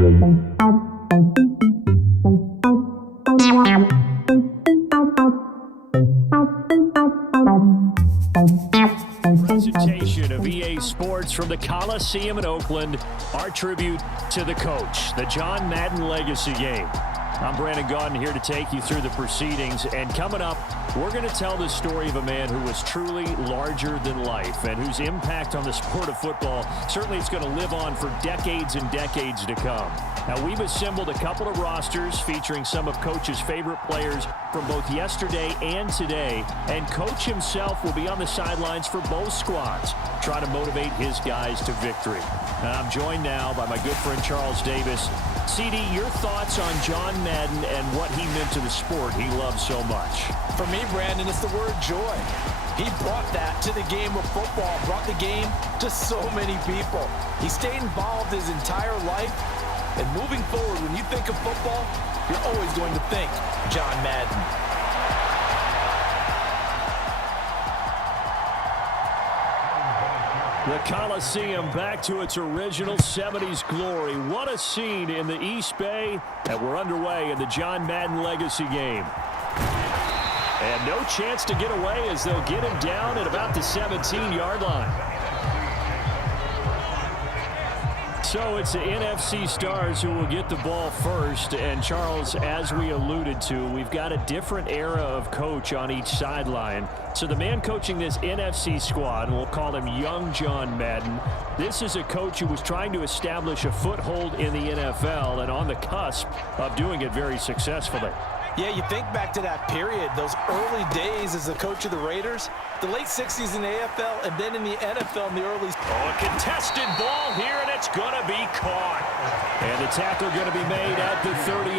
Presentation of EA Sports from the Coliseum in Oakland. Our tribute to the coach, the John Madden Legacy Game. I'm Brandon Gaudin here to take you through the proceedings. And coming up, we're going to tell the story of a man who was truly larger than life and whose impact on the sport of football certainly is going to live on for decades and decades to come. Now, we've assembled a couple of rosters featuring some of Coach's favorite players from both yesterday and today. And Coach himself will be on the sidelines for both squads, trying to motivate his guys to victory. And I'm joined now by my good friend Charles Davis. CD, your thoughts on John Madden and what he meant to the sport he loves so much? For me, Brandon, it's the word joy. He brought that to the game of football, brought the game to so many people. He stayed involved his entire life. And moving forward, when you think of football, you're always going to think John Madden. The Coliseum back to its original 70s glory. What a scene in the East Bay. And we're underway in the John Madden Legacy Game. And no chance to get away as they'll get him down at about the 17-yard line. So it's the NFC stars who will get the ball first. And Charles, as we alluded to, we've got a different era of coach on each sideline. So the man coaching this NFC squad, and we'll call him Young John Madden, this is a coach who was trying to establish a foothold in the NFL and on the cusp of doing it very successfully. Yeah, you think back to that period, those early days as the coach of the Raiders, the late 60s in the AFL, and then in the NFL in the early... Oh, a contested ball here, and it's going to be caught. And the tackle going to be made at the 38.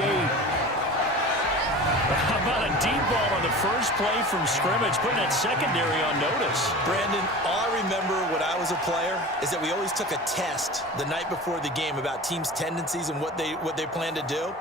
How about a deep ball on the first play from scrimmage, putting that secondary on notice? Brandon, all I remember when I was a player is that we always took a test the night before the game about teams' tendencies and what they plan to do.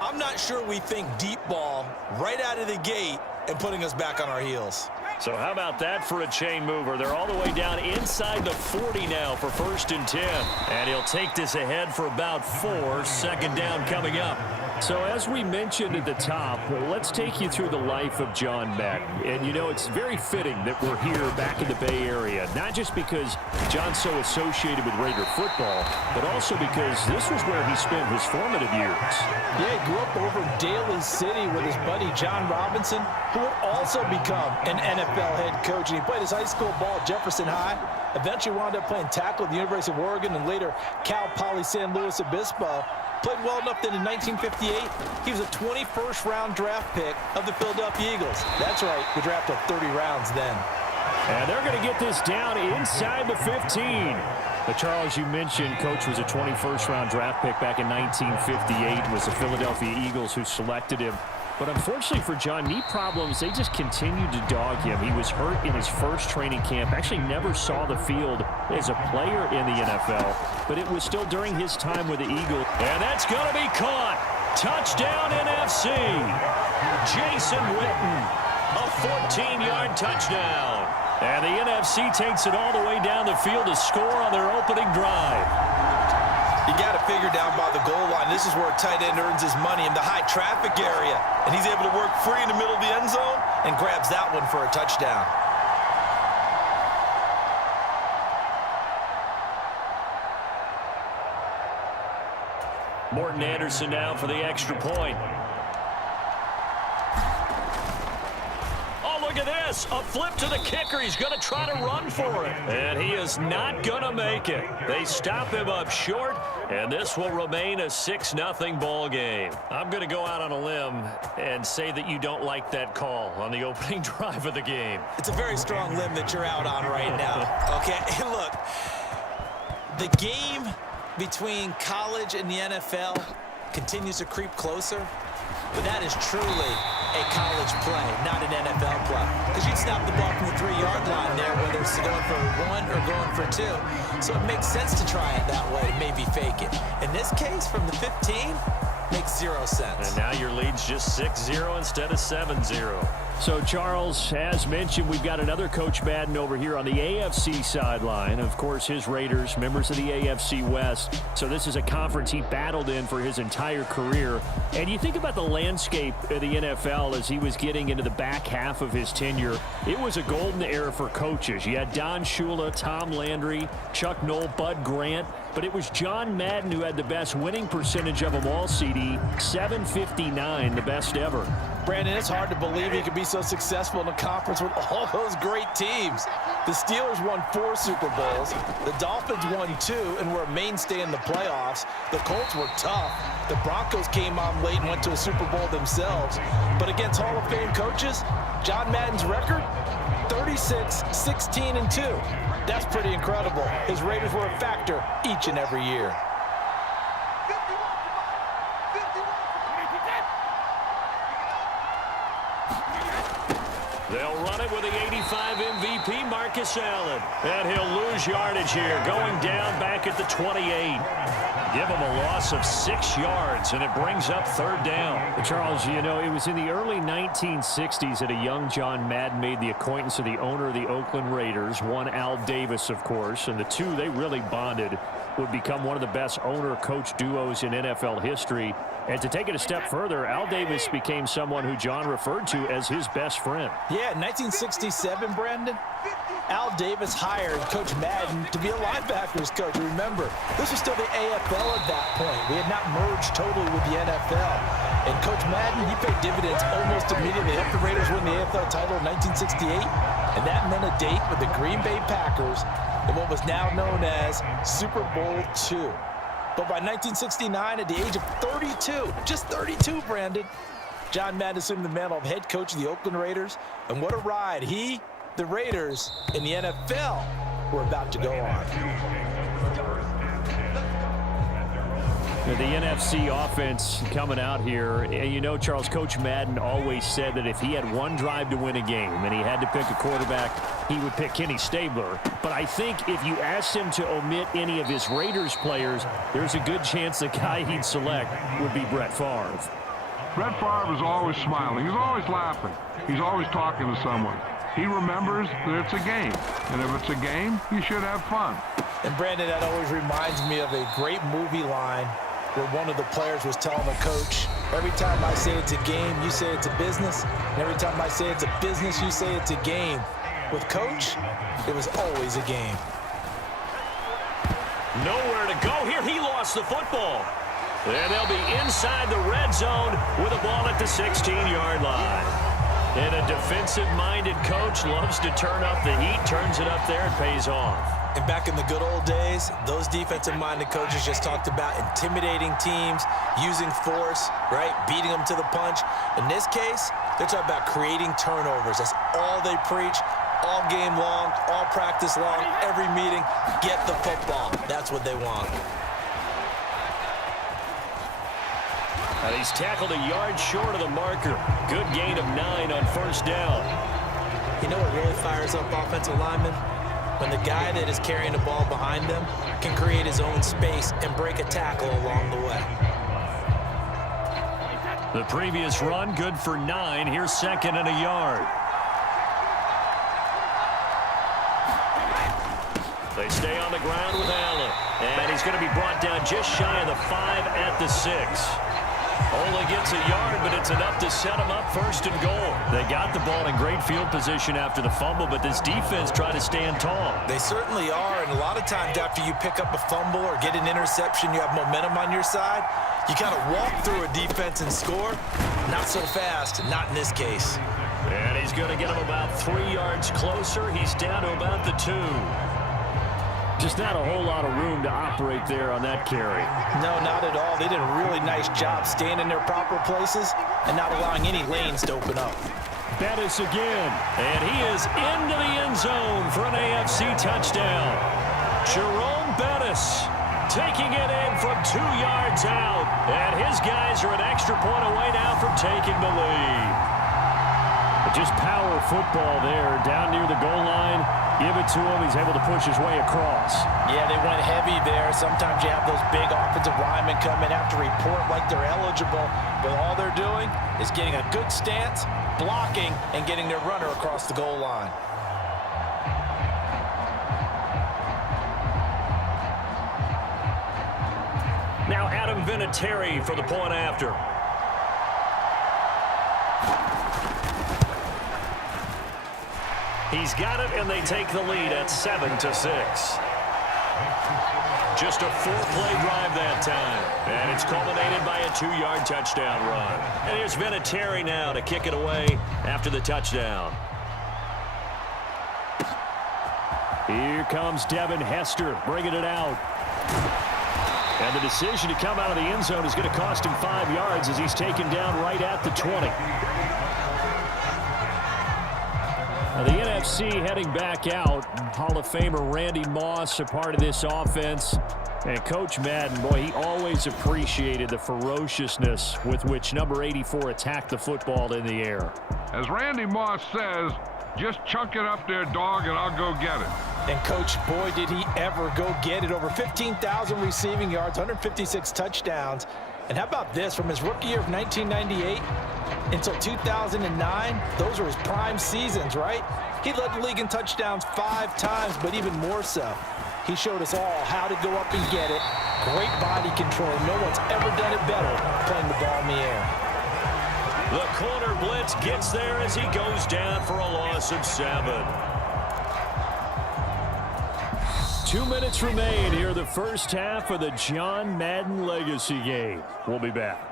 I'm not sure we think deep ball right out of the gate and putting us back on our heels. So how about that for a chain mover? They're all the way down inside the 40 now for 1st and 10. And he'll take this ahead for about 4. Second down coming up. So as we mentioned at the top, let's take you through the life of John Madden. And you know, it's very fitting that we're here back in the Bay Area, not just because John's so associated with Raider football, but also because this was where he spent his formative years. Yeah, he grew up over in Daly City with his buddy John Robinson, who would also become an NFL head coach. And he played his high school ball at Jefferson High, eventually wound up playing tackle at the University of Oregon and later Cal Poly San Luis Obispo. Played well enough that in 1958, he was a 21st round draft pick of the Philadelphia Eagles. That's right, we drafted 30 rounds then. And they're going to get this down inside the 15. But Charles, you mentioned Coach was a 21st round draft pick back in 1958. It was the Philadelphia Eagles who selected him. But unfortunately for John, knee problems, they just continued to dog him. He was hurt in his first training camp, actually never saw the field as a player in the NFL, but it was still during his time with the Eagles. And that's going to be caught. Touchdown NFC. Jason Witten, a 14-yard touchdown. And the NFC takes it all the way down the field to score on their opening drive. You got to figure down by the goal line. This is where a tight end earns his money in the high traffic area. And he's able to work free in the middle of the end zone and grabs that one for a touchdown. Morton Anderson now for the extra point. Look at this, a flip to the kicker. He's going to try to run for it. And he is not going to make it. They stop him up short, and this will remain a 6-0 ball game. I'm going to go out on a limb and say that you don't like that call on the opening drive of the game. It's a very strong limb that you're out on right now. Okay, look, the game between college and the NFL continues to creep closer, but that is truly a college play, not an NFL play. Because you'd snap the ball from the 3-yard line there, whether it's going for 1 or going for 2. So it makes sense to try it that way, maybe fake it. In this case, from the 15, makes 0 sense. And now your lead's just 6-0 instead of 7-0. So, Charles, as mentioned, we've got another Coach Madden over here on the AFC sideline. Of course, his Raiders, members of the AFC West. So this is a conference he battled in for his entire career. And you think about the landscape of the NFL as he was getting into the back half of his tenure. It was a golden era for coaches. You had Don Shula, Tom Landry, Chuck Noll, Bud Grant. But it was John Madden who had the best winning percentage of them all, CD. 759, the best ever. Brandon, it's hard to believe he could be so successful in a conference with all those great teams. The Steelers won 4 Super Bowls. The Dolphins won 2 and were a mainstay in the playoffs. The Colts were tough. The Broncos came on late and went to a Super Bowl themselves. But against Hall of Fame coaches, John Madden's record, 36, 16, and 2. That's pretty incredible. His Raiders were a factor each and every year. They'll run it with the 85 MVP, Marcus Allen. And he'll lose yardage here, going down back at the 28. Give him a loss of 6 yards, and it brings up 3rd down. Charles, you know, it was in the early 1960s that a young John Madden made the acquaintance of the owner of the Oakland Raiders, one Al Davis, of course, and the two, they really bonded, would become one of the best owner-coach duos in NFL history. And to take it a step further, Al Davis became someone who John referred to as his best friend. Yeah, in 1967, Brandon, Al Davis hired Coach Madden to be a linebackers coach. Remember, this was still the AFL at that point. We had not merged totally with the NFL. And Coach Madden, he paid dividends almost immediately. Helped the Raiders win the AFL title in 1968. And that meant a date with the Green Bay Packers in what was now known as Super Bowl II. But by 1969, at the age of 32, just 32, Brandon, John Madden assumed the mantle of head coach of the Oakland Raiders. And what a ride he, the Raiders, and the NFL were about to go on. The NFC offense coming out here, and you know, Charles, Coach Madden always said that if he had one drive to win a game and he had to pick a quarterback, he would pick Kenny Stabler. But I think if you asked him to omit any of his Raiders players, there's a good chance the guy he'd select would be Brett Favre. Brett Favre is always smiling. He's always laughing. He's always talking to someone. He remembers that it's a game, and if it's a game, you should have fun. And Brandon, that always reminds me of a great movie line where one of the players was telling the coach, every time I say it's a game, you say it's a business. And every time I say it's a business, you say it's a game. With Coach, it was always a game. Nowhere to go here. He lost the football. And they'll be inside the red zone with a ball at the 16-yard line. And a defensive-minded coach loves to turn up the heat, turns it up there, and pays off. And back in the good old days, those defensive-minded coaches just talked about intimidating teams, using force, right, beating them to the punch. In this case, they're talking about creating turnovers. That's all they preach, all game long, all practice long, every meeting. Get the football. That's what they want. And he's tackled a yard short of the marker. Good gain of 9 on 1st down. You know what really fires up offensive linemen? When the guy that is carrying the ball behind them can create his own space and break a tackle along the way. The previous run, good for 9. Here's 2nd and a yard. They stay on the ground with Allen. And he's going to be brought down just shy of the 5 at the 6. Only gets a yard, but it's enough to set him up 1st and goal. They got the ball in great field position after the fumble, but this defense tried to stand tall. They certainly are, and a lot of times after you pick up a fumble or get an interception, you have momentum on your side. You kind of walk through a defense and score. Not so fast, not in this case. And he's going to get him about 3 yards closer. He's down to about the 2. Just not a whole lot of room to operate there on that carry. No, not at all. They did a really nice job staying in their proper places and not allowing any lanes to open up. Bettis again, and he is into the end zone for an AFC touchdown. Jerome Bettis taking it in from 2 yards out, and his guys are an extra point away now from taking the lead. Just power football there down near the goal line. give it to him. He's able to push his way across. Yeah, they went heavy there. Sometimes you have those big offensive linemen come in, have to report like they're eligible, but all they're doing is getting a good stance, blocking, and getting their runner across the goal line. Now Adam Vinatieri for the point after. He's got it, and they take the lead at 7-6. Just a 4-play drive that time. And it's culminated by a 2-yard touchdown run. And here's Vinatieri now to kick it away after the touchdown. Here comes Devin Hester bringing it out. And the decision to come out of the end zone is going to cost him 5 yards as he's taken down right at the 20. Now the NFC heading back out. Hall of Famer Randy Moss a part of this offense. And Coach Madden, boy, he always appreciated the ferociousness with which number 84 attacked the football in the air. As Randy Moss says, just chunk it up there, dog, and I'll go get it. And, Coach, boy, did he ever go get it. Over 15,000 receiving yards, 156 touchdowns. And how about this? From his rookie year of 1998 until 2009, those were his prime seasons, right? He led the league in touchdowns 5 times, but even more so, he showed us all how to go up and get it. Great body control. No one's ever done it better playing the ball in the air. The corner blitz gets there as he goes down for a loss of 7. 2 minutes remain here, the first half of the John Madden Legacy game. We'll be back.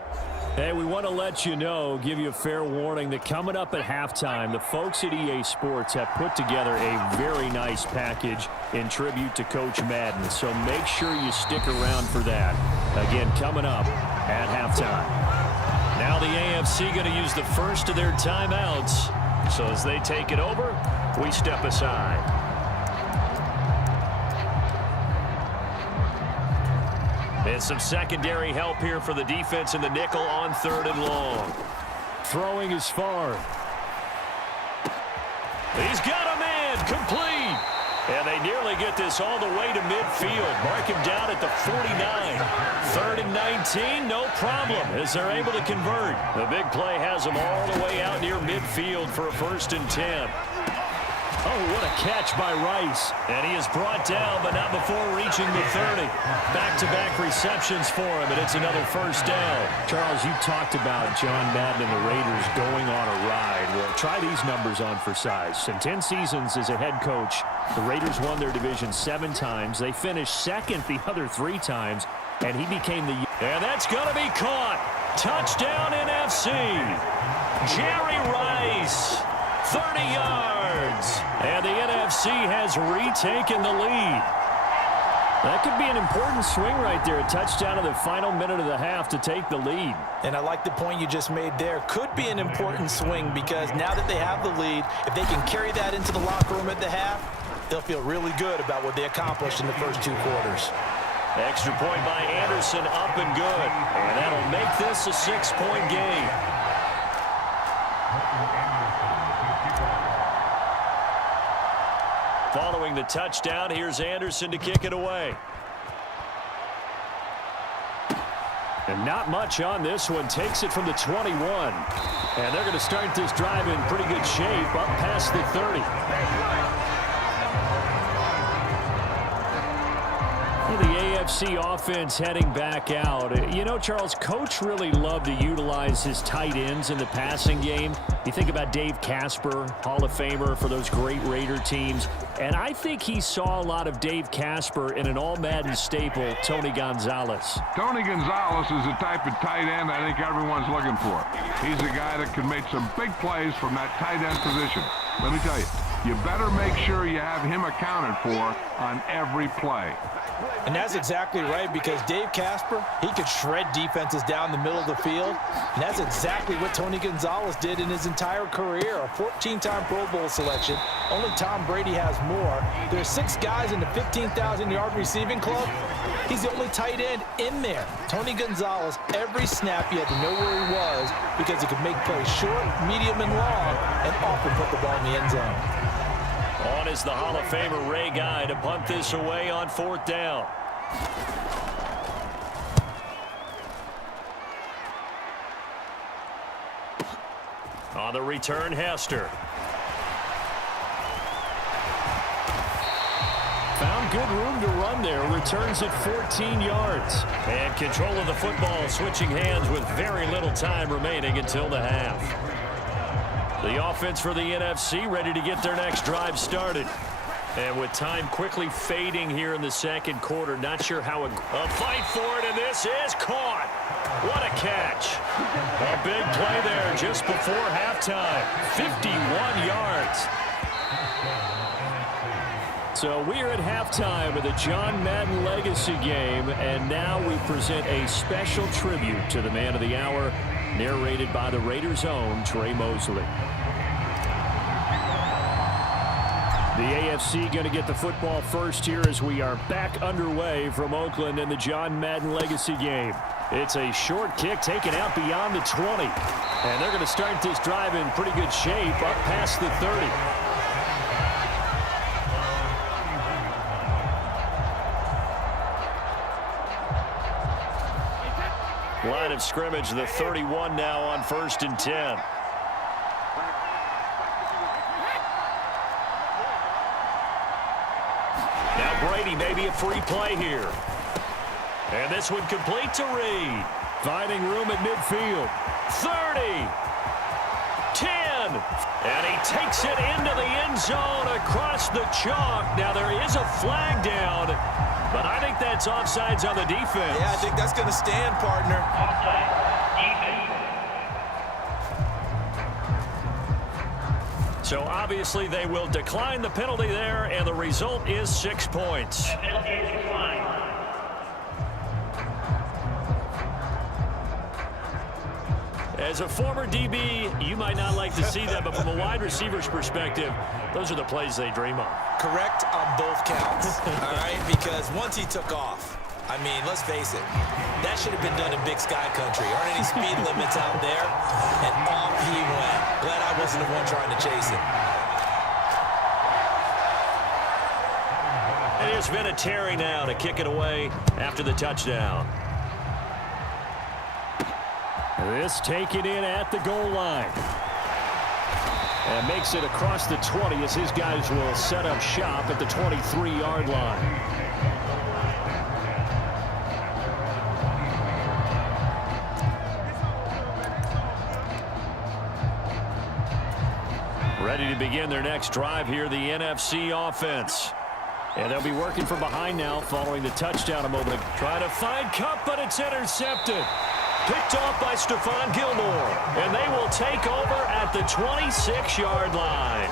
Hey, we want to let you know, give you a fair warning that coming up at halftime, the folks at EA Sports have put together a very nice package in tribute to Coach Madden. So make sure you stick around for that. Again, coming up at halftime. Now the AFC going to use the first of their timeouts. So as they take it over, we step aside. And some secondary help here for the defense in the nickel on 3rd and long. Throwing is far. He's got a man complete. And they nearly get this all the way to midfield. Mark him down at the 49. 3rd and 19, no problem as they're able to convert. The big play has them all the way out near midfield for a 1st and 10. Oh, what a catch by Rice. And he is brought down, but not before reaching the 30. Back-to-back receptions for him, and it's another 1st down. Charles, you talked about John Madden and the Raiders going on a ride. Well, try these numbers on for size. In 10 seasons as a head coach, the Raiders won their division 7 times. They finished second the other 3 times, and he became the... And that's going to be caught. Touchdown NFC. Jerry Rice, 30 yards. And the NFC has retaken the lead. That could be an important swing right there. A touchdown in the final minute of the half to take the lead. And I like the point you just made there. Could be an important swing because now that they have the lead, if they can carry that into the locker room at the half, they'll feel really good about what they accomplished in the first 2 quarters. Extra point by Anderson, up and good. And that'll make this a 6-point game. Following the touchdown, here's Anderson to kick it away. And not much on this one. Takes it from the 21. And they're going to start this drive in pretty good shape up past the 30. The AFC offense heading back out. You know, Charles, Coach really loved to utilize his tight ends in the passing game. You think about Dave Casper, Hall of Famer for those great Raider teams. And I think he saw a lot of Dave Casper in an all-Madden staple, Tony Gonzalez. Tony Gonzalez is the type of tight end I think everyone's looking for. He's a guy that can make some big plays from that tight end position. Let me tell you, you better make sure you have him accounted for on every play. And that's exactly right, because Dave Casper, he could shred defenses down the middle of the field. And that's exactly what Tony Gonzalez did in his entire career. A 14-time Pro Bowl selection. Only Tom Brady has more. There's 6 guys in the 15,000-yard receiving club. He's the only tight end in there. Tony Gonzalez, every snap he had to know where he was because he could make plays short, medium, and long, and often put the ball in the end zone. On is the Hall of Famer Ray Guy to punt this away on 4th down. On the return, Hester. Found good room to run there. Returns it 14 yards. And control of the football switching hands with very little time remaining until the half. The offense for the NFC ready to get their next drive started. And with time quickly fading here in the second quarter, not sure how a fight for it, and this is caught. What a catch. A big play there just before halftime. 51 yards. So we're at halftime of the John Madden Legacy game, and now we present a special tribute to the man of the hour, narrated by the Raiders' own Trey Mosley. The AFC going to get the football first here as we are back underway from Oakland in the John Madden Legacy game. It's a short kick taken out beyond the 20. And they're going to start this drive in pretty good shape up past the 30. Line of scrimmage, the 31 now on 1st and 10. Brady, maybe a free play here. And this one complete to Reed. Finding room at midfield. 30. 10. And he takes it into the end zone across the chalk. Now there is a flag down, but I think that's offsides on the defense. Yeah, I think that's going to stand, partner. Offside. So obviously they will decline the penalty there, and the result is 6 points. As a former DB, you might not like to see that, but from a wide receiver's perspective, those are the plays they dream of. Correct on both counts, all right? Because once he took off, I mean, let's face it, that should have been done in Big Sky Country. Aren't any speed limits out there? And off he went. Glad I wasn't the one trying to chase him. And here's Vinatieri now to kick it away after the touchdown. This taken in at the goal line. And makes it across the 20 as his guys will set up shop at the 23-yard line. Ready to begin their next drive here, the NFC offense. And they'll be working from behind now following the touchdown a moment ago. Trying to find Cup, but it's intercepted. Picked off by Stephon Gilmore. And they will take over at the 26-yard line.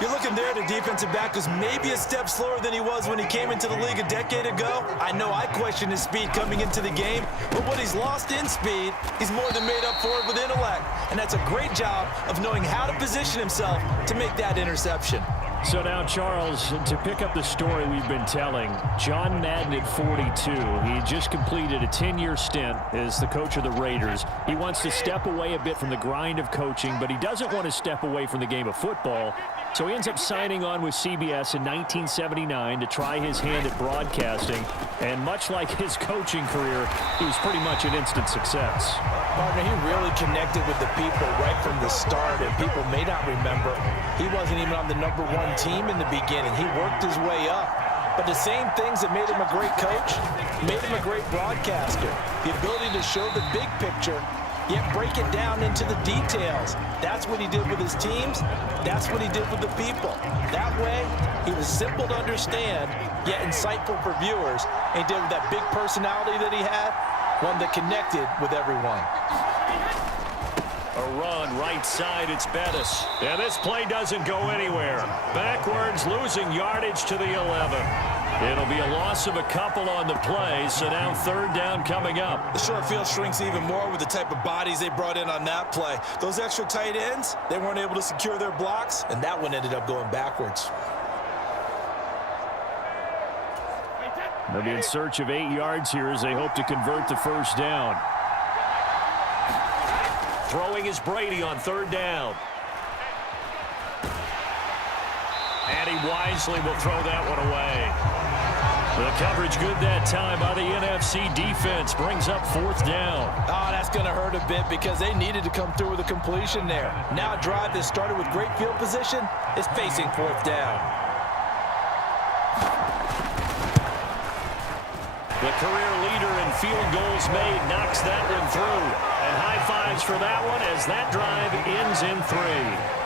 You're looking there, the defensive back was maybe a step slower than he was when he came into the league a decade ago. I know I questioned his speed coming into the game, but what he's lost in speed, he's more than made up for it with intellect. And that's a great job of knowing how to position himself to make that interception. So now, Charles, to pick up the story we've been telling, John Madden at 42, he just completed a 10-year stint as the coach of the Raiders. He wants to step away a bit from the grind of coaching, but he doesn't want to step away from the game of football. So he ends up signing on with CBS in 1979 to try his hand at broadcasting. And much like his coaching career, he was pretty much an instant success. Partner, he really connected with the people right from the start, and people may not remember, he wasn't even on the #1 team in the beginning. He worked his way up. But the same things that made him a great coach made him a great broadcaster. The ability to show the big picture, yet break it down into the details. That's what he did with his teams. That's what he did with the people. That way, he was simple to understand, yet insightful for viewers. And he did with that big personality that he had, one that connected with everyone. A run right side, it's Bettis. And this play doesn't go anywhere. Backwards, losing yardage to the 11. It'll be a loss of a couple on the play, so now 3rd down coming up. The short field shrinks even more with the type of bodies they brought in on that play. Those extra tight ends, they weren't able to secure their blocks, and that one ended up going backwards. They'll be in search of 8 yards here as they hope to convert the 1st down. Throwing is Brady on 3rd down. And he wisely will throw that one away. The coverage good that time by the NFC defense brings up 4th down. Oh, that's going to hurt a bit because they needed to come through with a completion there. Now a drive that started with great field position is facing 4th down. The career leader in field goals made knocks that one through. And high fives for that one as that drive ends in 3.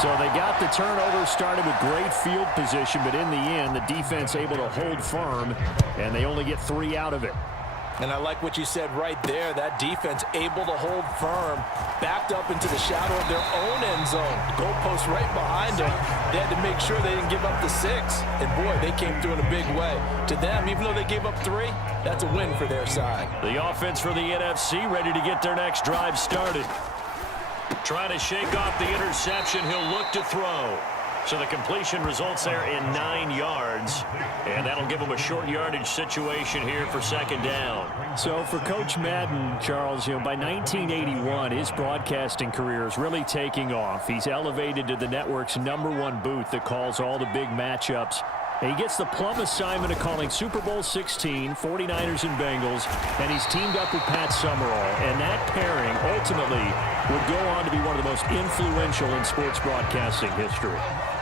So they got the turnover started with great field position, but in the end, the defense able to hold firm, and they only get 3 out of it. And I like what you said right there. That defense able to hold firm, backed up into the shadow of their own end zone. Goalpost right behind them. They had to make sure they didn't give up the 6. And boy, they came through in a big way. To them, even though they gave up 3, that's a win for their side. The offense for the NFC ready to get their next drive started. Trying to shake off the interception, he'll look to throw. So the completion results there in 9 yards. And that'll give him a short yardage situation here for 2nd down. So for Coach Madden, Charles, by 1981, his broadcasting career is really taking off. He's elevated to the network's #1 booth that calls all the big matchups. And he gets the plum assignment of calling Super Bowl 16, 49ers and Bengals, and he's teamed up with Pat Summerall. And that pairing ultimately would go on to be one of the most influential in sports broadcasting history.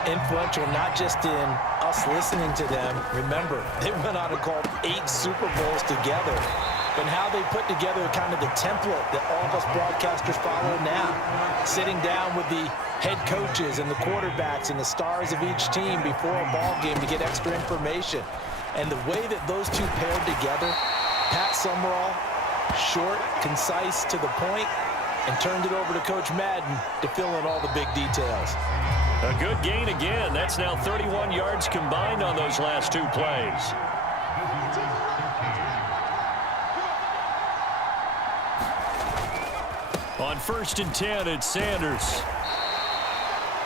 Influential not just in us listening to them. Remember, they went on and called 8 Super Bowls together. And how they put together kind of the template that all of us broadcasters follow now. Sitting down with the head coaches and the quarterbacks and the stars of each team before a ball game to get extra information. And the way that those two paired together, Pat Summerall, short, concise, to the point, and turned it over to Coach Madden to fill in all the big details. A good gain again. That's now 31 yards combined on those last 2 plays. On 1st and 10, it's Sanders.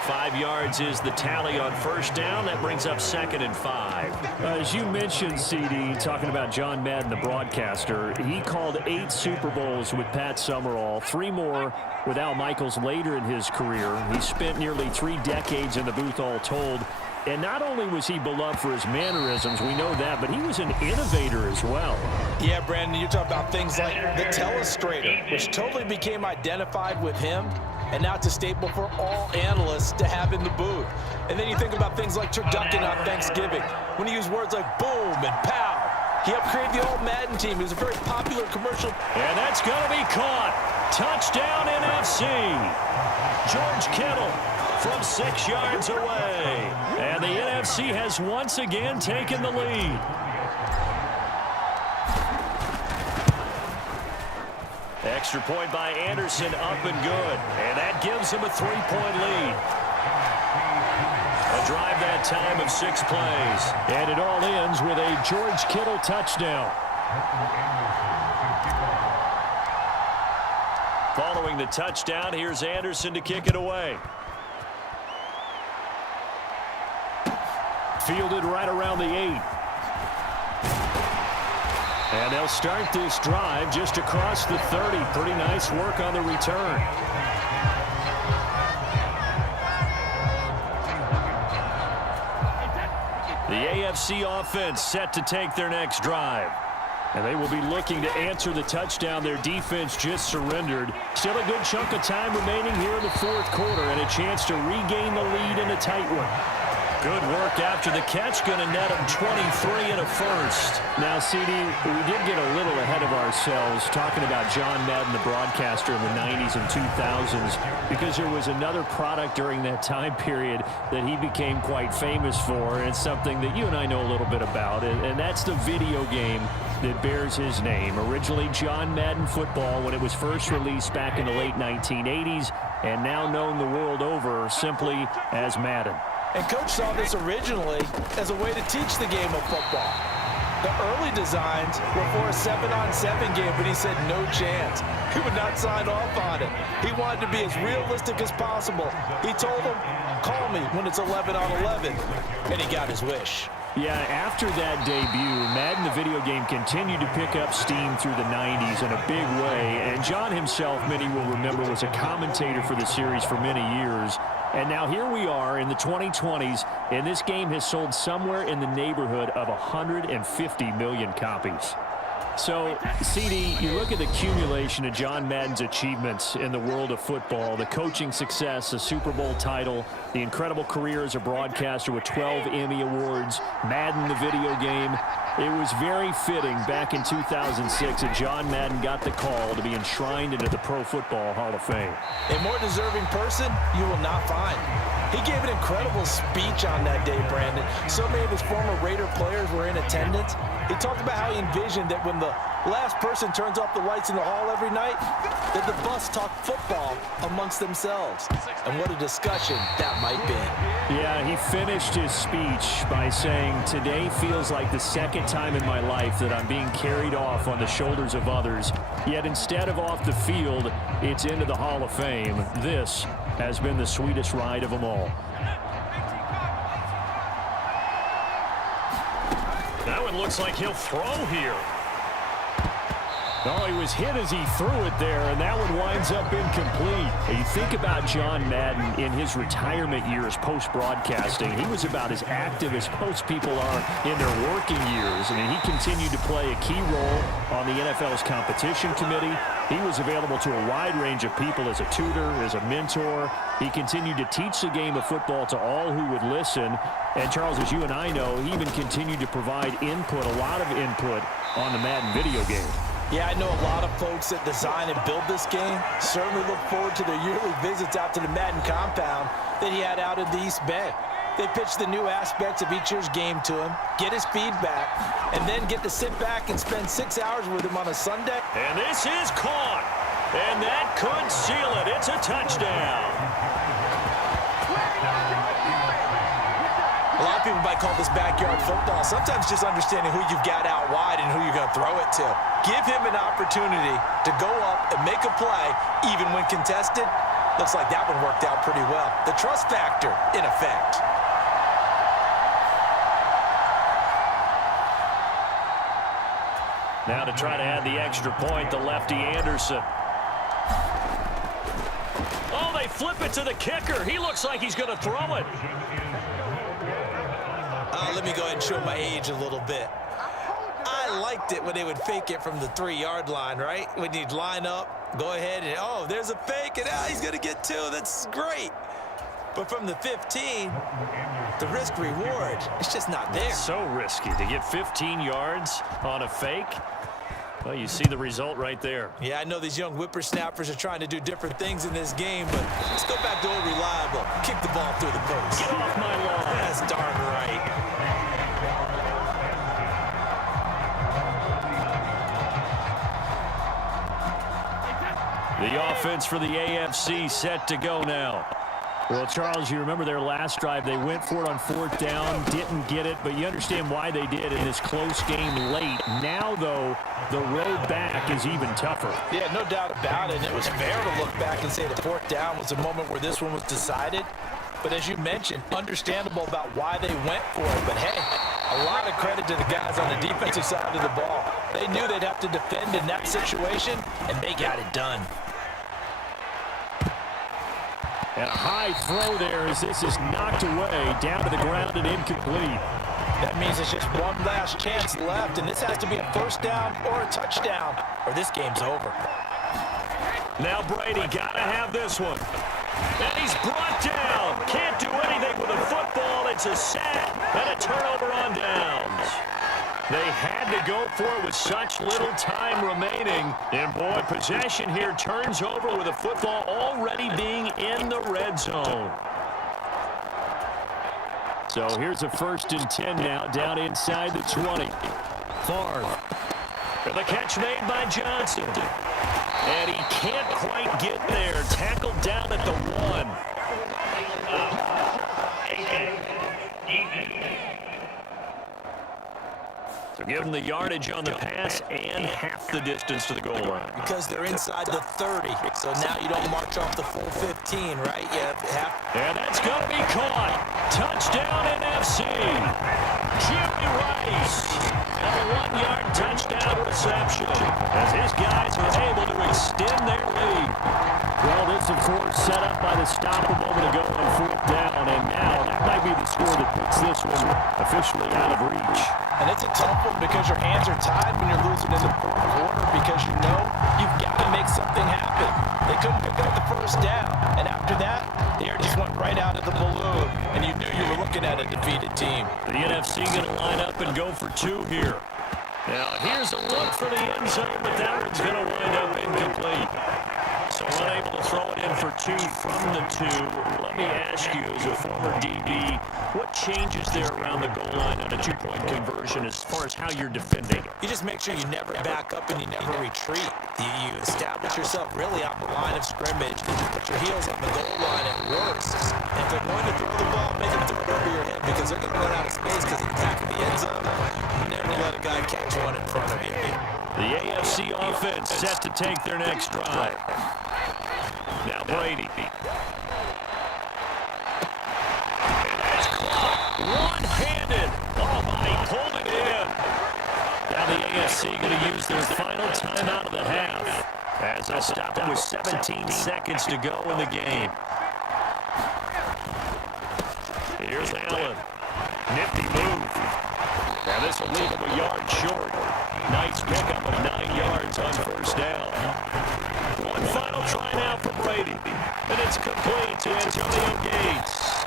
5 yards is the tally on 1st down. That brings up 2nd and 5. As you mentioned, CD, talking about John Madden, the broadcaster, he called 8 Super Bowls with Pat Summerall, 3 more with Al Michaels later in his career. He spent nearly 3 decades in the booth all told. And not only was he beloved for his mannerisms, we know that, but he was an innovator as well. Yeah, Brandon, you're talking about things like the telestrator, which totally became identified with him, and now it's a staple for all analysts to have in the booth. And then you think about things like turducken on Thanksgiving, when he used words like boom and pow. He helped create the old Madden team. It was a very popular commercial. And that's going to be caught. Touchdown NFC. George Kittle from 6 yards away. And the NFC has once again taken the lead. Extra point by Anderson, up and good. And that gives him a 3-point lead. A drive that time of 6 plays. And it all ends with a George Kittle touchdown. Following the touchdown, here's Anderson to kick it away. Fielded right around the 8. And they'll start this drive just across the 30. Pretty nice work on the return. The AFC offense set to take their next drive. And they will be looking to answer the touchdown their defense just surrendered. Still a good chunk of time remaining here in the 4th quarter and a chance to regain the lead in a tight one. Good work after the catch. Going to net him 23 and a first. Now, CD, we did get a little ahead of ourselves talking about John Madden, the broadcaster in the 90s and 2000s, because there was another product during that time period that he became quite famous for, and it's something that you and I know a little bit about, and that's the video game that bears his name. Originally John Madden Football when it was first released back in the late 1980s, and now known the world over simply as Madden. And Coach saw this originally as a way to teach the game of football. The early designs were for a 7-on-7 game, but he said no chance. He would not sign off on it. He wanted to be as realistic as possible. He told them, call me when it's 11-on-11, and he got his wish. Yeah, after that debut, Madden, the video game, continued to pick up steam through the 90s in a big way. And John himself, many will remember, was a commentator for the series for many years. And now here we are in the 2020s, and this game has sold somewhere in the neighborhood of 150 million copies. So, CD, you look at the accumulation of John Madden's achievements in the world of football, the coaching success, a Super Bowl title, the incredible career as a broadcaster with 12 Emmy Awards, Madden the video game. It was very fitting back in 2006 that John Madden got the call to be enshrined into the Pro Football Hall of Fame. A more deserving person you will not find. He gave an incredible speech on that day, Brandon. So many of his former Raider players were in attendance. He talked about how he envisioned that when the last person turns off the lights in the hall every night, that the bus talk football amongst themselves. And what a discussion that might be. Yeah, he finished his speech by saying, "Today feels like the second time in my life that I'm being carried off on the shoulders of others. Yet instead of off the field, it's into the Hall of Fame. This has been the sweetest ride of them all." That one looks like he'll throw here. Oh, he was hit as he threw it there, and that one winds up incomplete. You think about John Madden in his retirement years post-broadcasting. He was about as active as most people are in their working years. I mean, he continued to play a key role on the NFL's competition committee. He was available to a wide range of people as a tutor, as a mentor. He continued to teach the game of football to all who would listen. And, Charles, as you and I know, he even continued to provide input, a lot of input, on the Madden video game. Yeah, I know a lot of folks that design and build this game certainly look forward to their yearly visits out to the Madden compound that he had out in the East Bay. They pitch the new aspects of each year's game to him, get his feedback, and then get to sit back and spend 6 hours with him on a Sunday. And this is caught. And that could seal it. It's a touchdown. A lot of people might call this backyard football. Sometimes just understanding who you've got out wide and who you're going to throw it to. Give him an opportunity to go up and make a play, even when contested. Looks like that one worked out pretty well. The trust factor, in effect. Now to try to add the extra point, the lefty Anderson. Oh, they flip it to the kicker. He looks like he's going to throw it. Let me go ahead and show my age a little bit. I liked it when they would fake it from the 3-yard line, right? When you'd line up, go ahead and, oh, there's a fake, and he's going to get 2. That's great. But from the 15, the risk-reward, it's just not there. So risky to get 15 yards on a fake. Well, you see the result right there. Yeah, I know these young whippersnappers are trying to do different things in this game, but let's go back to old reliable. Kick the ball through the post. Get off my lawn. That's darn right. The offense for the AFC set to go now. Well, Charles, you remember their last drive. They went for it on 4th down, didn't get it, but you understand why they did in this close game late. Now, though, the road back is even tougher. Yeah, no doubt about it. And it was fair to look back and say the 4th down was the moment where this one was decided. But as you mentioned, understandable about why they went for it. But, hey, a lot of credit to the guys on the defensive side of the ball. They knew they'd have to defend in that situation, and they got it done. And a high throw there as this is knocked away, down to the ground and incomplete. That means it's just one last chance left, and this has to be a 1st down or a touchdown, or this game's over. Now Brady got to have this one. And he's brought down. Can't do anything with a football. It's a sack and a turnover on downs. They had to go for it with such little time remaining. And, boy, possession here turns over with a football already being in the red zone. So here's a 1st and 10 now, down inside the 20. Favre. The catch made by Johnson. And he can't quite get there. Tackled down at the 1. So give them the yardage on the pass and half the distance to the goal line. Because they're inside the 30, so now you don't march off the full 15, right? You have to have... And that's going to be caught. Touchdown NFC. Jimmy Rice. And a 1-yard touchdown reception as his guys are able to extend their lead. Well, this of course, set up by the stop a moment ago on fourth down, and now that might be the score that puts this one officially out of reach. And it's a tough one because your hands are tied when you're losing in the fourth quarter because you know you've got to make something happen. They couldn't pick up the first down, and after that, the air just went right out of the balloon, and you knew you were looking at a defeated team. The NFC going to line up and go for two here. Now, here's a look for the end zone, but that one's going to wind up incomplete. So unable to throw it in for two from the two. Let me ask you, as a former DB, what changes there around the goal line on a two-point conversion as far as how you're defending? You just make sure you never back up and you never retreat. You establish yourself really on the line of scrimmage. Put your heels on the goal line at worst. And if they're going to throw the ball, make them throw it over your head because they're going to run out of space because of the back of the end zone. Never let a guy catch one in front of you. The AFC offense set to take their next drive. Now Brady. And that's caught one-handed. Oh, my, pulled it in. Now the AFC going to use their final timeout of the half as they stop it with 17 seconds to go in the game. Here's Allen. Nifty move. Now this will leave him a yard short. Nice pickup of 9 yards on first down. One final try now for Brady. And it's complete to Antonio Gates.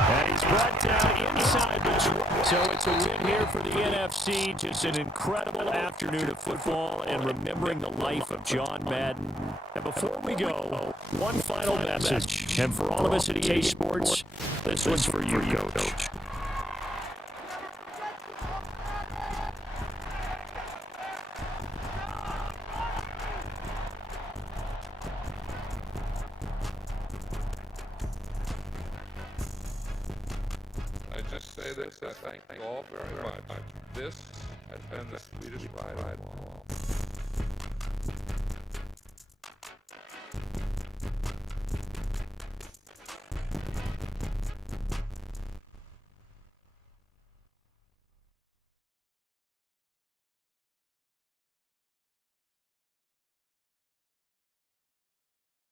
And he's brought down inside the 20. So it's a win here for the NFC. Just an incredible afternoon of football and remembering the life of John Madden. And before we go, one final message. And for all of us at EA Sports, this one's for you, Coach. Say this, I thank you all very much. This has been the sweetest ride of my life.